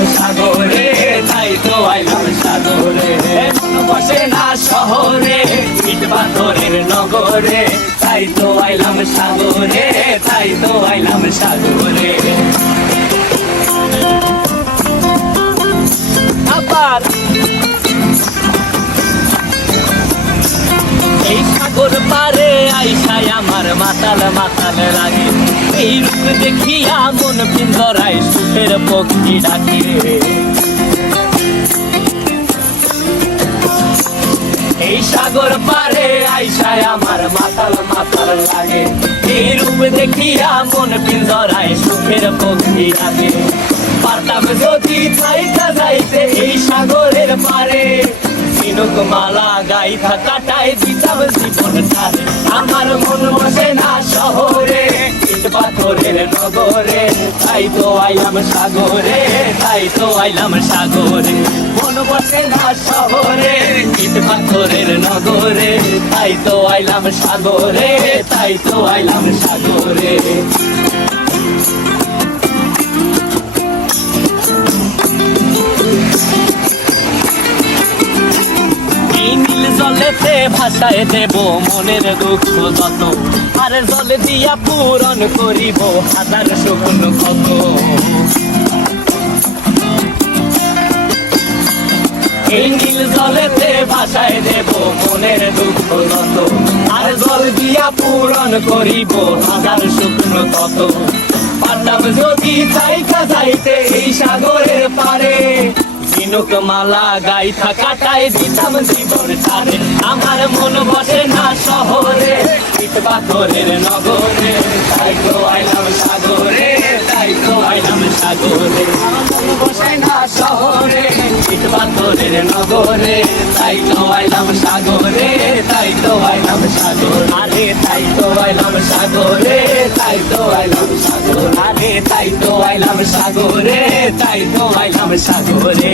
আইলাম সাগরে, তাই তো আইলাম সাগরে। মন বসে না শহরে, ইট পাথরের নগরে, তাই তো আইলাম সাগরে, তাই তো আইলাম সাগরে। আবার এই সাগর পারে আইসায় আমার মাতাল মাতাল লাগে, এই রূপ দেখিয়া মন পিঞ্জরায় সুখের পক্ষী ডাকে। এই সাগর পারে আইসায় আমার মাতাল মাতাল লাগে, এই রূপ দেখিয়া মন পিঞ্জরায় সুখের পক্ষী ডাকে। পারতাম যদি থাইকা যাইতে এই সাগরের পারে, ঝিনুক মালা গাইথা কাটায় দিতাম জীবনটারে। আমার মন বসে না শহরে, ইট পাথরের নগরে, তাই তো আইলাম সাগরে, তাই তো আইলাম সাগরে। মন বসে না শহরে, ইট পাথরের নগরে, তাই তো আইলাম সাগরে, তাই তো আইলাম সাগরে। জলেতে ভাষায় দেব মনের দুঃখ যত, আর জলে দিয়া পূরণ করিব হাজার স্বপ্ন কত। এই নীল জলেতে ভাষায় দেব মনের দুঃখ যত, আর জল দিয়া পূরণ করিব হাজার স্বপ্ন কত। পারতাম যদি থাইকা যাইতে এই সাগরের পারে, ঝিনুক মালা গাইথা কাটায় দিতাম জীবনটারে। আমার মন বসে না শহরে, ইট পাথরের নগরে, তাই তো আইলাম সাগরে, তাই তো আইলাম সাগরে। আমার মন বসে না শহরে, ইট পাথরের নগরে, তাই তো আইলাম সাগরে, তাই তো আইলাম সাগর। আরে তাই তো আইলাম সাগরে, তাই তো আইলাম সাগর। আরে তাই তো আইলাম সাগরে, তাই তো আইলাম সাগরে।